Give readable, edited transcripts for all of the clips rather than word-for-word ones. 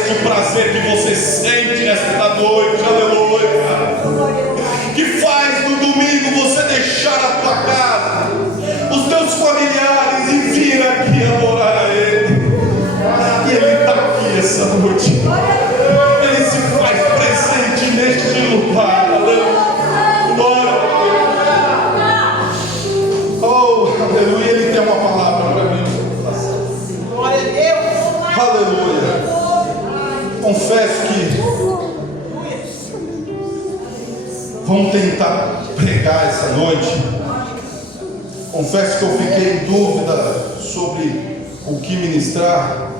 este prazer que você sente nesta noite, aleluia, que faz no domingo você deixar a tua casa, os teus familiares e vir aqui adorar a Ele. E Ele está aqui essa noite, Ele se faz presente neste lugar, aleluia. Oh, aleluia, Ele tem uma palavra para mim. Glória a Deus. Aleluia. Confesso que vamos tentar pregar essa noite. Confesso que eu fiquei em dúvida sobre o que ministrar,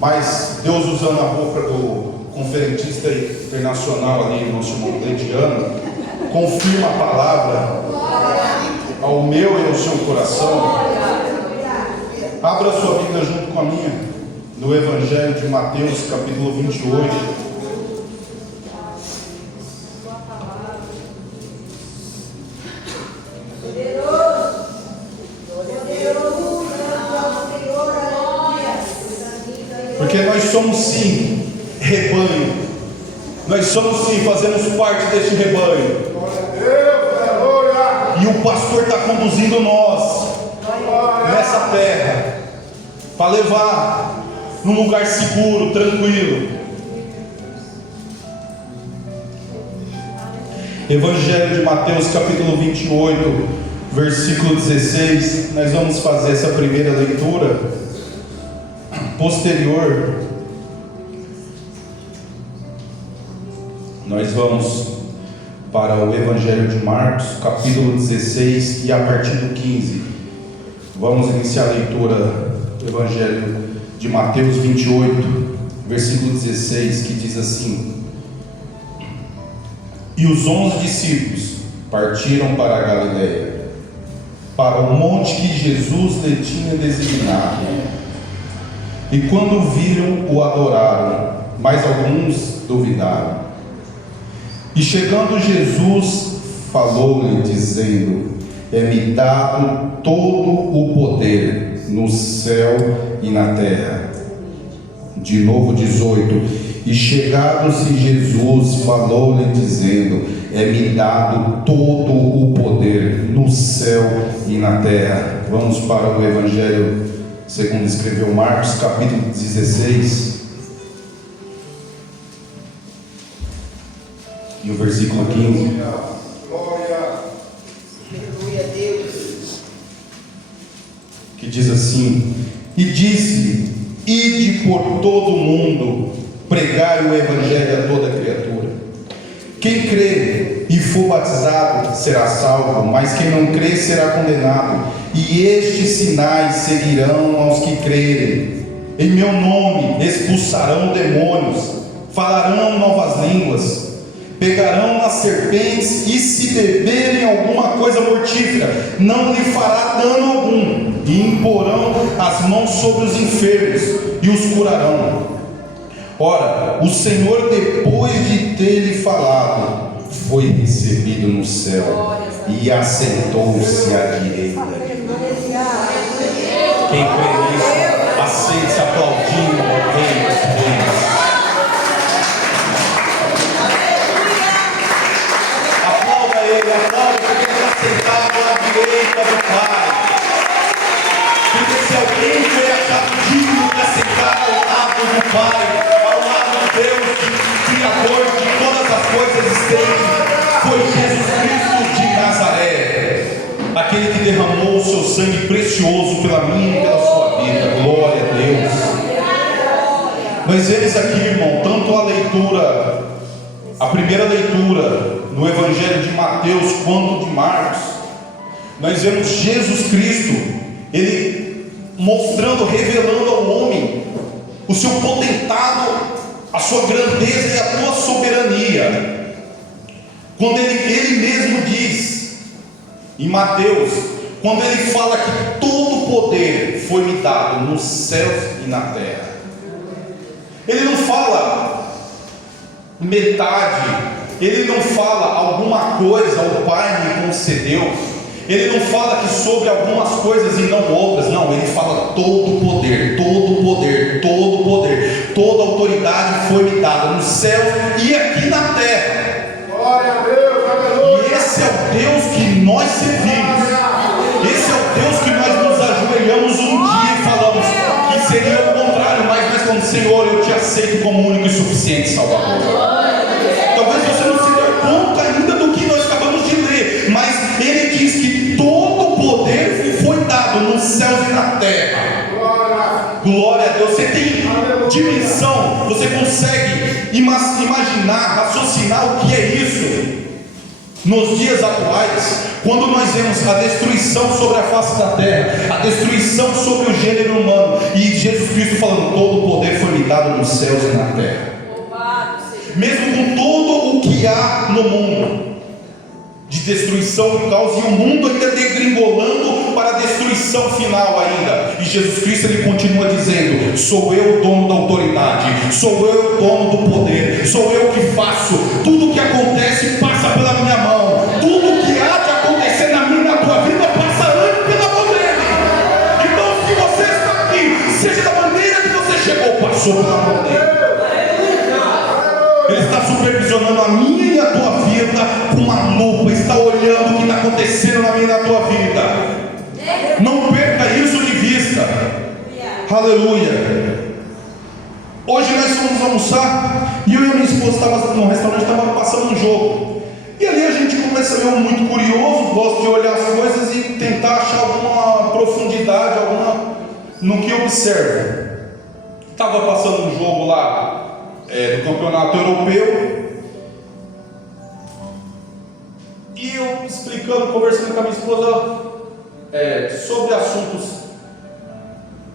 mas Deus, usando a boca do conferencista internacional ali, nosso irmão Lediano, confirma a palavra ao meu e ao seu coração. Abra sua Bíblia junto com a minha, no Evangelho de Mateus, capítulo 28. Porque nós somos sim rebanho, nós somos sim, fazemos parte deste rebanho, e o pastor está conduzindo nós nessa terra para levar num lugar seguro, tranquilo. Evangelho de Mateus capítulo 28, versículo 16. Nós vamos fazer essa primeira leitura. Posterior, nós vamos para o Evangelho de Marcos, capítulo 16, e a partir do 15, vamos iniciar a leitura do Evangelho de Mateus 28, versículo 16, que diz assim: E os 11 discípulos partiram para a Galileia, para o monte que Jesus lhe tinha designado. E quando viram, o adoraram, mas alguns duvidaram. E chegando Jesus, falou-lhe, dizendo: É-me dado todo o poder no céu e na terra. De novo 18. E chegado-se Jesus, falou-lhe, dizendo: É-me dado todo o poder no céu e na terra. Vamos para o Evangelho segundo escreveu Marcos, capítulo 16, e o versículo 15. Aleluia a Deus. Que diz assim: E disse: Ide por todo o mundo, pregai o Evangelho a toda criatura. Quem crê e for batizado será salvo, mas quem não crê será condenado. E estes sinais seguirão aos que crerem. Em meu nome expulsarão demônios, falarão novas línguas, pegarão nas serpentes, e se beberem alguma coisa mortífera, não lhe fará dano algum, e imporão as mãos sobre os enfermos, e os curarão. Ora, o Senhor, depois de ter lhe falado, foi recebido no céu, e assentou-se à direita. Quem crê nisso, aceite aplaudindo o Rei dos Reis. Aplauda Ele, aplauda, porque Ele está sentado à direita do Pai. Porque se alguém foi achado digno de assentar ao lado do Pai, ao lado de Deus, Criador de todas as coisas existentes, foi Jesus Cristo de Nazaré, aquele que derramou o seu sangue precioso pela minha e pela sua vida. Glória a Deus. Nós vemos aqui, irmão, tanto a leitura, a primeira leitura no Evangelho de Mateus quanto de Marcos, nós vemos Jesus Cristo, Ele mostrando, revelando ao homem o seu potentado, a sua grandeza e a sua soberania. Quando ele mesmo diz em Mateus, quando ele fala que todo o poder foi me dado nos céus e na terra, ele não fala metade, ele não fala alguma coisa o Pai me concedeu, Ele não fala que sobre algumas coisas e não outras, não, ele fala todo poder, todo poder, todo poder, toda autoridade foi me dada no céu e aqui na terra. Glória a Deus, aleluia. E esse é o Deus que nós servimos, esse é o Deus que nós nos ajoelhamos um dia e falamos que seria o contrário, mas nós falamos: Senhor, eu te aceito como único e suficiente Salvador. Talvez você não se dê conta ainda do que nós acabamos de ler, mas ele diz que todo o poder foi dado nos céus e na terra. Glória a Deus. Você tem dimensão, você consegue imaginar, raciocinar o que é isso? Nos dias atuais, quando nós vemos a destruição sobre a face da terra, a destruição sobre o gênero humano, e Jesus Cristo falando: todo o poder foi me dado nos céus e na terra. Mesmo com todo o que há no mundo de destruição e caos, e o mundo ainda degringolando para a destruição final ainda, e Jesus Cristo ele continua dizendo: sou eu o dono da autoridade, sou eu o dono do poder, sou eu que faço, tudo que acontece passa pela minha mão, tudo que há de acontecer na minha e na tua vida passa antes pela mão dele. Então, se você está aqui, seja da maneira que você chegou, passou pela mão dele. Ele está supervisionando a minha e a tua vida com uma lupa, está olhando o que está acontecendo na minha e na tua vida. Não perca isso de vista. Aleluia. Hoje nós fomos almoçar e eu e a minha esposa estávamos no restaurante, estava passando um jogo. E ali a gente começa a ver muito curioso, gosta de olhar as coisas e tentar achar alguma profundidade, no que observa. Estava passando um jogo lá do campeonato europeu, e eu explicando, conversando com a minha esposa sobre assuntos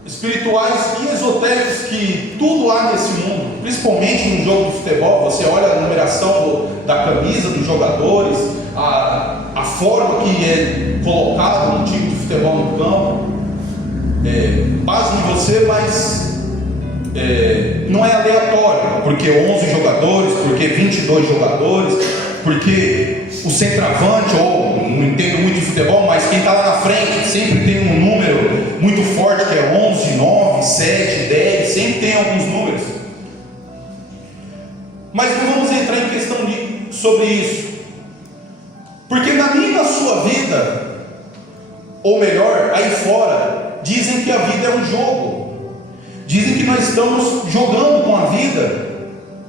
espirituais e esotéricos, que tudo há nesse mundo, principalmente no jogo de futebol. Você olha a numeração da camisa dos jogadores, a forma que é colocado no time de futebol no campo, base em você, mas não é aleatório, porque 11 jogadores, porque 22 jogadores, porque o centroavante, ou não entendo muito de futebol, mas quem está lá na frente sempre tem um número muito forte, que é 11, 9, 7, 10, sempre tem alguns números. Mas não vamos entrar em questão sobre isso, porque na minha e na sua vida, ou melhor, aí fora, dizem que a vida é um jogo. Dizem que nós estamos jogando com a vida,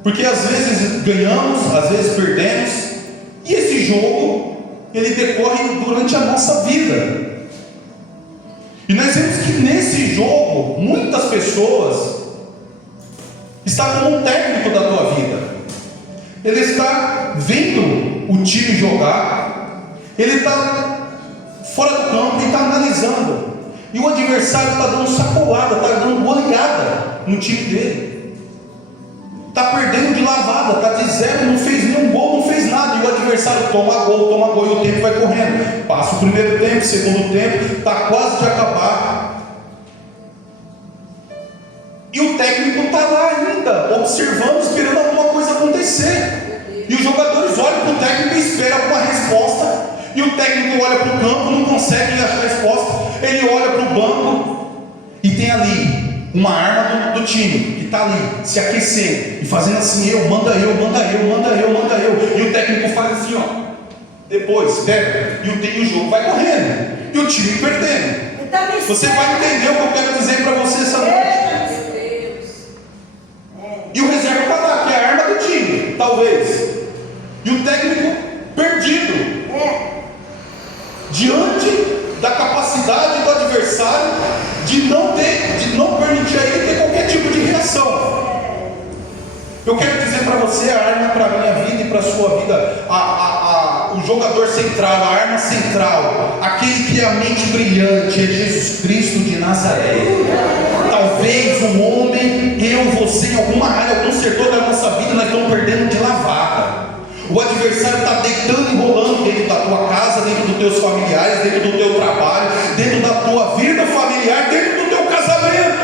porque às vezes ganhamos, às vezes perdemos, e esse jogo, ele decorre durante a nossa vida. E nós vemos que nesse jogo, muitas pessoas estão como um técnico da tua vida. Ele está vendo o time jogar, ele está fora do campo e está analisando. E o adversário está dando sacolada, está dando goleada no time dele. Está perdendo de lavada, está de zero, não fez nenhum gol, não fez nada. E o adversário toma gol, e o tempo vai correndo. Passa o primeiro tempo, segundo tempo, está quase de acabar. E o técnico está lá ainda, observando, esperando alguma coisa acontecer. E os jogadores olham para o técnico e esperam alguma resposta. E o técnico olha para o campo, não consegue achar a resposta. Ele olha para o banco e tem ali uma arma do time que está ali se aquecendo e fazendo assim: manda eu. E o técnico faz assim, depois pega, e o jogo vai correndo e o time perdendo. Você vai entender o que eu quero dizer para você essa noite. E o reserva está lá, que é a arma do time, talvez. E o técnico perdido diante da capacidade do adversário de não permitir a ele ter qualquer tipo de reação. Eu quero dizer para você, a arma para a minha vida e para a sua vida, o jogador central, a arma central, aquele que é a mente brilhante, é Jesus Cristo de Nazaré. Talvez um homem, você em alguma área, algum setor da nossa vida, nós estamos perdendo de lavada. O adversário está deitando e rolando dentro da tua casa, dentro dos teus familiares, dentro do teu trabalho, dentro da tua vida familiar, dentro do teu casamento.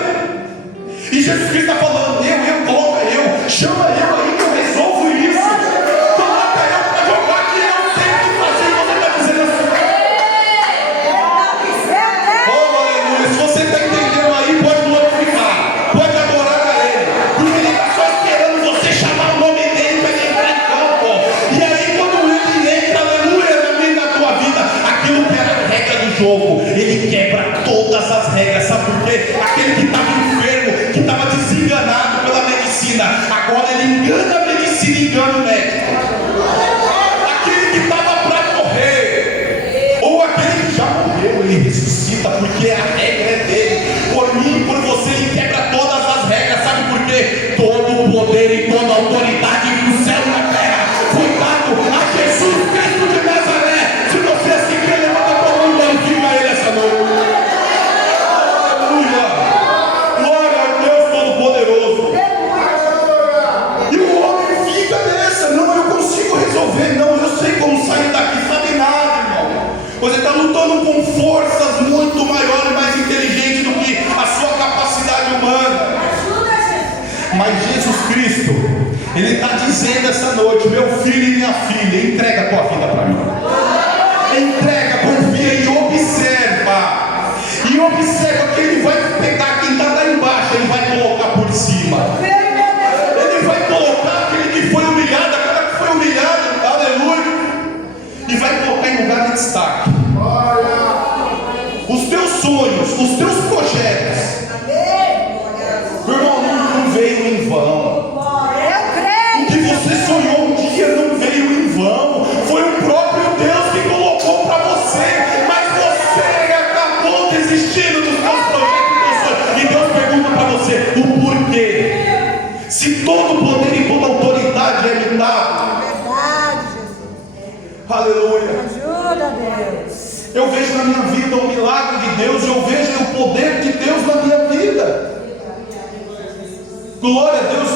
E Jesus Cristo está falando: coloca eu, chama eu aí que eu resolvo isso. Coloca eu para jogar, que eu sei o que fazer. E você está dizendo assim: sido engano médico. Aquele que estava para morrer, ou aquele que já morreu, ele ressuscita, porque a regra é dele. Por mim, por você, ele quebra todas as regras. Sabe por quê? Todo o poder e toda a autoridade no céu e na terra foi dado a Jesus Cristo de Nazaré. Se você assim quer, levanta a tua mão e glorifica ele essa noite. Aleluia! Glória a Deus Todo-Poderoso. E o homem fica nessa: não, eu consigo resolver, não, eu sei como sair daqui. Sabe nada, irmão. Você está lutando com forças muito maiores, mais inteligentes do que a sua capacidade humana. Mas Jesus Cristo, Ele está dizendo essa noite: meu filho e minha filha, entrega a tua vida para mim. Entrega, confia e observa. E observa que Ele vai pegar quem está lá embaixo, Ele vai colocar por cima. Ele vai colocar aquele que foi humilhado, aquela que foi humilhada, aleluia, e vai colocar em lugar de destaque. Os teus sonhos, os teus projetos, meu irmão, não veio em vão. O que você sonhou um dia não veio em vão. Foi o próprio Deus que colocou para você. Mas você acabou desistindo dos teus projetos e teus sonhos. E Deus pergunta para você o porquê. Se todo poder e toda autoridade é me dado. Aleluia. Ajuda, Deus. Eu vejo na minha vida o milagre de Deus. Eu vejo o poder de Deus na minha vida. Glória a Deus.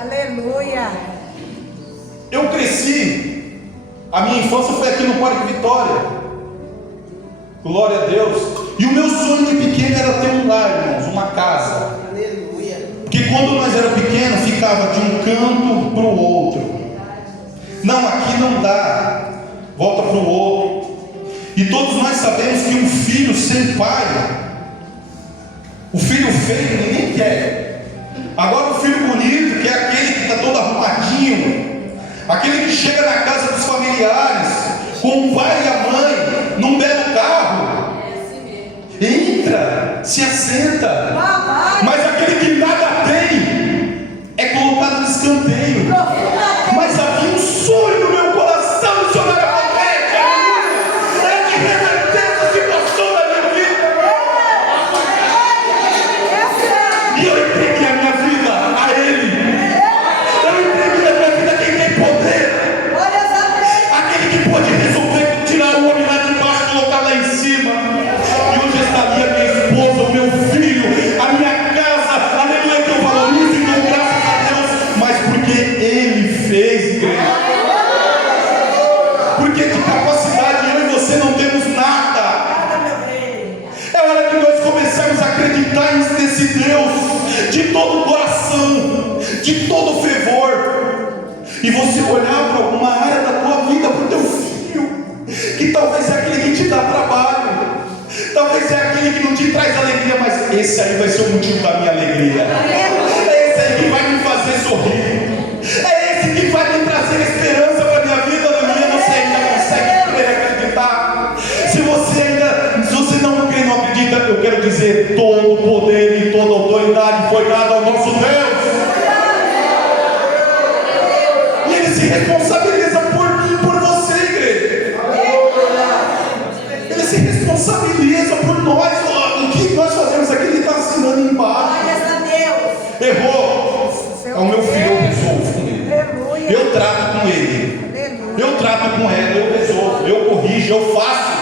Aleluia. Eu cresci, a minha infância foi aqui no Parque Vitória. Glória a Deus. E o meu sonho de pequeno era ter um lar, irmãos, uma casa. Aleluia. Porque quando nós era pequeno, ficava de um canto para o outro. Não, aqui não dá. Volta para o outro. E todos nós sabemos que um filho sem pai, o filho feio ninguém quer. Agora o filho bonito, que é aquele que está todo arrumadinho, aquele que chega na casa dos familiares, com o pai e a mãe, num belo carro, entra, se assenta, mas aquele que nada tem, é colocado de escanteio. Mas havia um sonho no meu coração, missionário Alberto, é de reverter essa situação da minha vida. E eu entreguei a minha vida a Ele. Eu entreguei a minha vida a quem tem poder. Aquele que pode resolver, tirar o homem lá de baixo e colocar lá em cima. E hoje está ali a minha esposa, o meu filho, a minha casa. Aleluia, que eu valorizo e dou graças a Deus. Mas porque Ele fez, igreja. Porque de capacidade eu e você não temos nada. É hora que nós começarmos a acreditar nesse Deus de todo o coração, de todo o fervor. E você olhar para alguma área da tua vida, para o teu filho, que talvez é aquele que te dá trabalho, talvez é aquele que não te traz alegria, mas esse aí vai ser o motivo da minha alegria. É esse aí que vai me fazer sorrir. É esse que vai me trazer esperança para a minha vida. Aleluia. Você ainda consegue crer e acreditar? Se você não crê, não acredita, eu quero dizer: todo o poder e toda a autoridade foi dado ao nosso Deus. E Ele se responsabiliza por mim e por você, igreja. Ele se responsabiliza por nós. O que nós fazemos aqui, Ele está assinando embaixo. Errou. É o meu filho, eu resolvo com ele. Eu trato com ele. Eu trato com ela, eu resolvo. Eu corrijo, eu faço.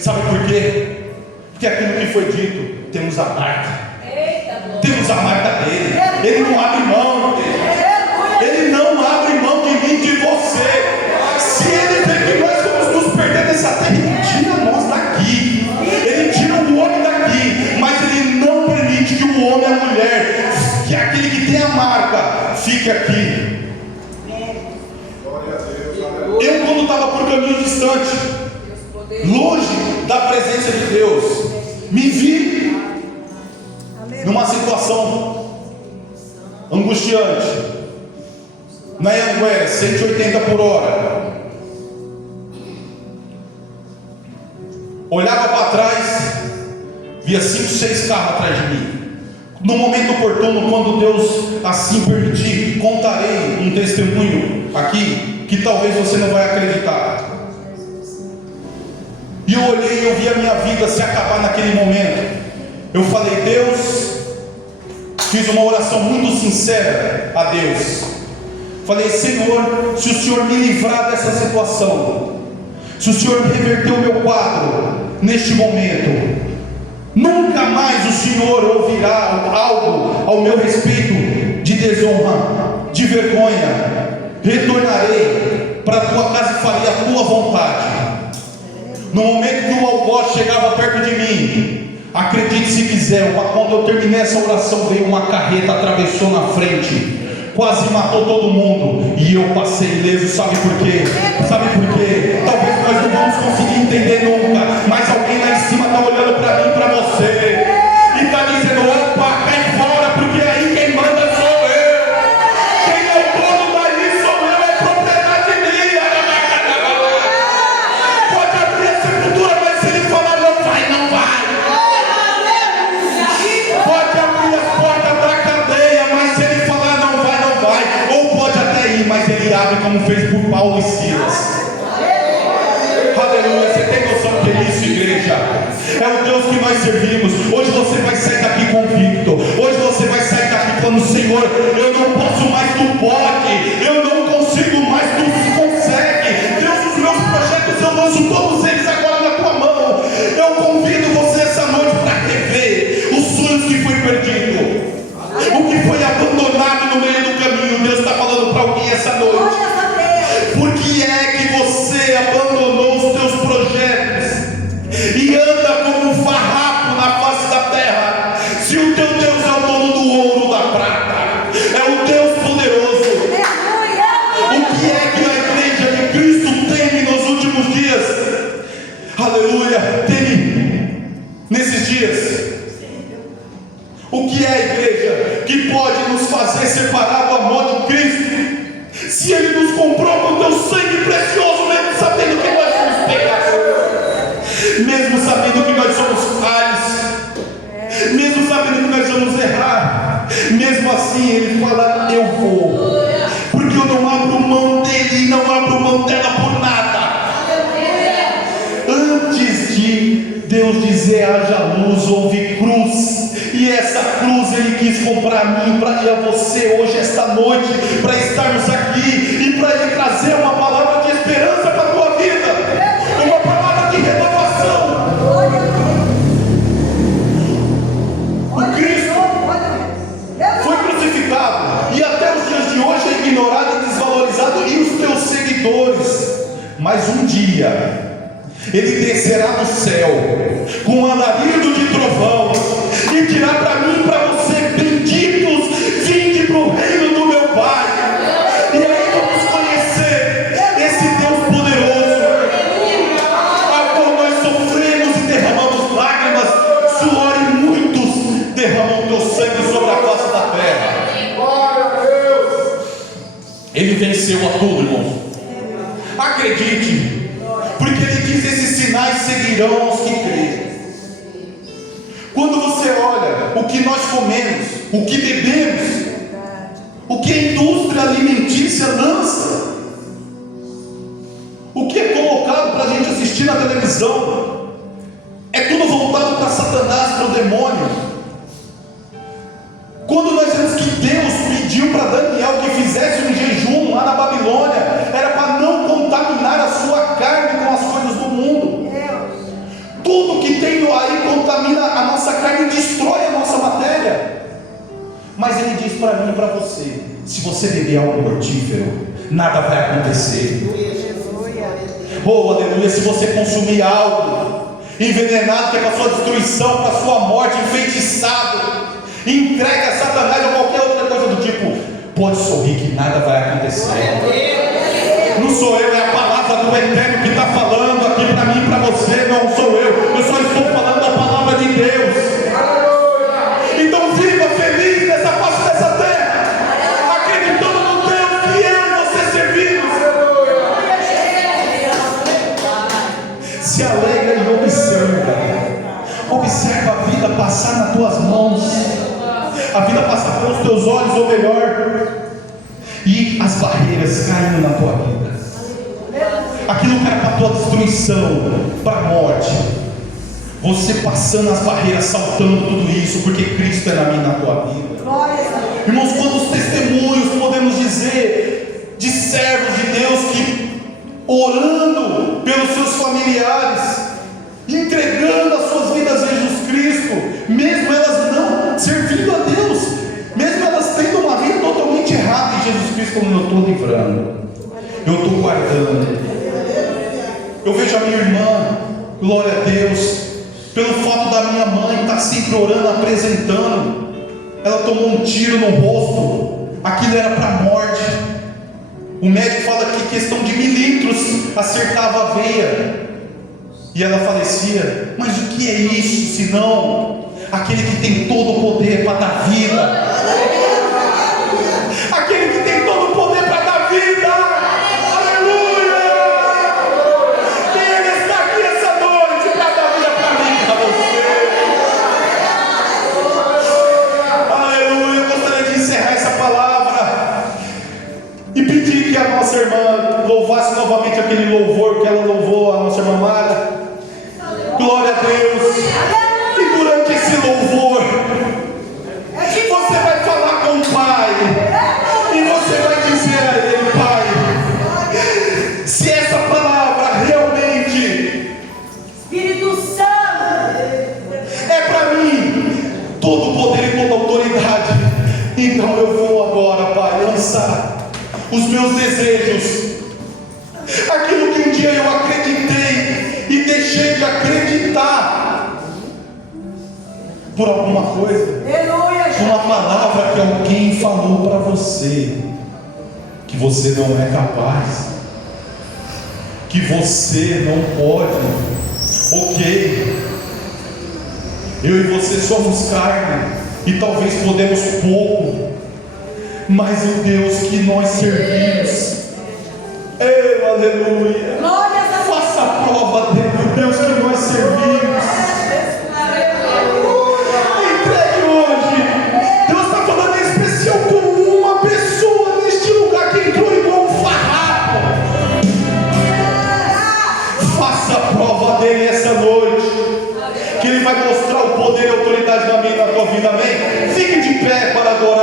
Sabe por quê? Porque aquilo que foi dito, temos a marca. Temos a marca dele. Ele não abre mão dele. Ele não abre mão de mim, de você. Se Ele vê que nós vamos nos perder nessa terra, Ele tira nós daqui. Ele tira o homem daqui. Mas Ele não permite que o homem e a mulher, que é aquele que tem a marca, fique aqui. Eu, quando estava por caminho distante, longe da presença de Deus, me vi numa situação angustiante. Na Anhanguera, 180 por hora. Olhava para trás, via 5, 6 carros atrás de mim. No momento oportuno, quando Deus assim permitir, contarei um testemunho aqui que talvez você não vai acreditar. E eu olhei e eu vi a minha vida se acabar naquele momento. Eu falei: Deus, fiz uma oração muito sincera a Deus. Falei: Senhor, se o Senhor me livrar dessa situação, se o Senhor reverter o meu quadro neste momento, nunca mais o Senhor ouvirá algo ao meu respeito de desonra, de vergonha. Retornarei para a tua casa e farei a tua vontade. No momento que o algoz chegava perto de mim, acredite se quiser, quando eu terminei essa oração, veio uma carreta, atravessou na frente, quase matou todo mundo, e eu passei ileso. Sabe por quê? Sabe por quê? Talvez nós não vamos conseguir entender nunca, mas alguém lá em cima está olhando para mim e para você, e está dizendo: opa, cai fora, porque aí quem manda sou eu, quem é o dono daí sou eu, é propriedade minha. Pode abrir a sepultura, mas se ele falar não vai, não vai. Pode abrir as portas da cadeia, mas se ele falar não vai, não vai. Ou pode até ir, mas ele abre, como fez por Paulo e Silas. Aleluia. Você tem noção que é isso, igreja? É o Deus que nós servimos. Hoje você vai sair daqui convicto. Hoje você vai sair daqui falando: Senhor, eu não posso mais, tu pode. Eu não consigo mais, tu consegue. Deus, os meus projetos eu lanço todos eles agora na tua mão. Eu convido você essa noite para rever os sonhos que foi perdido, o que foi abandonado no meio do caminho. Deus está falando para alguém essa noite: por que é que você abandonou os teus projetos e anda como um farrapo na face da terra? Se o teu Deus é o dono do ouro, da prata, é o Deus poderoso. O que é que a igreja de Cristo teme nos últimos dias? Aleluia, teme nesses dias. O que é a igreja que pode nos fazer separar do amor de Cristo? Se Ele nos comprou com teu sangue precioso, mesmo sabendo que nós somos pecadores, mesmo sabendo que nós somos falhos, mesmo sabendo que nós vamos errar, mesmo assim Ele fala: eu vou, porque eu não abro mão dele e não abro mão dela por nada. Antes de Deus dizer haja luz, houve cruz. E essa cruz Ele quis comprar a mim e a você hoje, esta noite, para estarmos aqui e para Ele trazer uma palavra de esperança para a tua vida, uma palavra de renovação. O Cristo foi crucificado e até os dias de hoje é ignorado e desvalorizado, e os teus seguidores. Mas um dia Ele descerá do céu com um alarido de trovão e dirá para mim e para você: benditos, vinde para o reino do meu Pai. E aí vamos conhecer esse Deus poderoso, a qual nós sofremos e derramamos lágrimas, suor, e muitos derramam teu sangue sobre a face da terra. Glória a Deus. Ele venceu a tudo, irmãos. Acredite, porque Ele diz: esses sinais seguirão aos que creem. Quando você olha o que nós comemos, o que bebemos, o que a indústria alimentícia lança, o que é colocado para a gente assistir na televisão, é tudo voltado para Satanás, para o demônio. Quando nós vemos que Deus pediu para Daniel que fizesse um jejum lá na Babilônia, era para não contaminar a sua carne com as coisas do mundo. Tudo que tem aí contamina a nossa carne e destrói a nossa matéria. Mas Ele diz para mim e para você: se você beber algo mortífero, nada vai acontecer. Oh, aleluia. Se você consumir algo envenenado, que é para sua destruição, para sua morte, enfeitiçado, entregue a Satanás ou qualquer outra coisa do tipo, pode sorrir que nada vai acontecer. Não sou eu, é a palavra do Eterno que está falando aqui para mim e para você. Não sou eu só estou falando da palavra de Deus. Então viva feliz nessa face dessa terra, acreditando no Deus que eu e você servimos. Se alegra e observa a vida passar nas tuas mãos, a vida passar pelos teus olhos, ou melhor, e as barreiras vidas caindo na tua vida. Aquilo que era para a tua destruição, para a morte. Você passando as barreiras, saltando tudo isso, porque Cristo é na minha e na tua vida. Irmãos, quantos testemunhos podemos dizer de servos de Deus que orando pelos seus familiares, entregando as suas vidas a Jesus Cristo, mesmo elas não servindo a Deus, mesmo elas tendo uma vida totalmente errada em Jesus Cristo, como eu estou livrando, eu estou guardando. Eu vejo a minha irmã, glória a Deus, pelo fato da minha mãe estar sempre orando, apresentando. Ela tomou um tiro no rosto, aquilo era para a morte. O médico fala que questão de milímetros acertava a veia, e ela falecia. Mas o que é isso, senão aquele que tem todo o poder para dar vida, aquele que tem todo o poder para dar vida. Aleluia! Ele está aqui essa noite para dar vida para mim e para você. Aleluia! Eu gostaria de encerrar essa palavra e pedir que a nossa irmã louvasse novamente aquele louvor que ela louvou, a nossa irmã Mara. Glória a Deus. E durante esse louvor, você vai falar com o Pai, e você vai dizer a Ele: Pai, se essa palavra realmente Espírito Santo é para mim, todo o poder e toda a autoridade, então eu vou agora, Pai, lançar os meus desejos, aquilo que um dia eu acreditei e deixei de acreditar por alguma coisa, uma palavra que alguém falou para você, que você não é capaz, que você não pode. Ok, eu e você somos carne e talvez podemos pouco, mas o Deus que nós servimos, aleluia, faça a prova dele, o Deus que nós servimos. Entregue hoje. Deus está falando em especial com uma pessoa neste lugar que entrou igual um farrapo. Faça a prova dele essa noite, que ele vai mostrar o poder e a autoridade na minha e na tua vida. Amém? Fique de pé para adorar.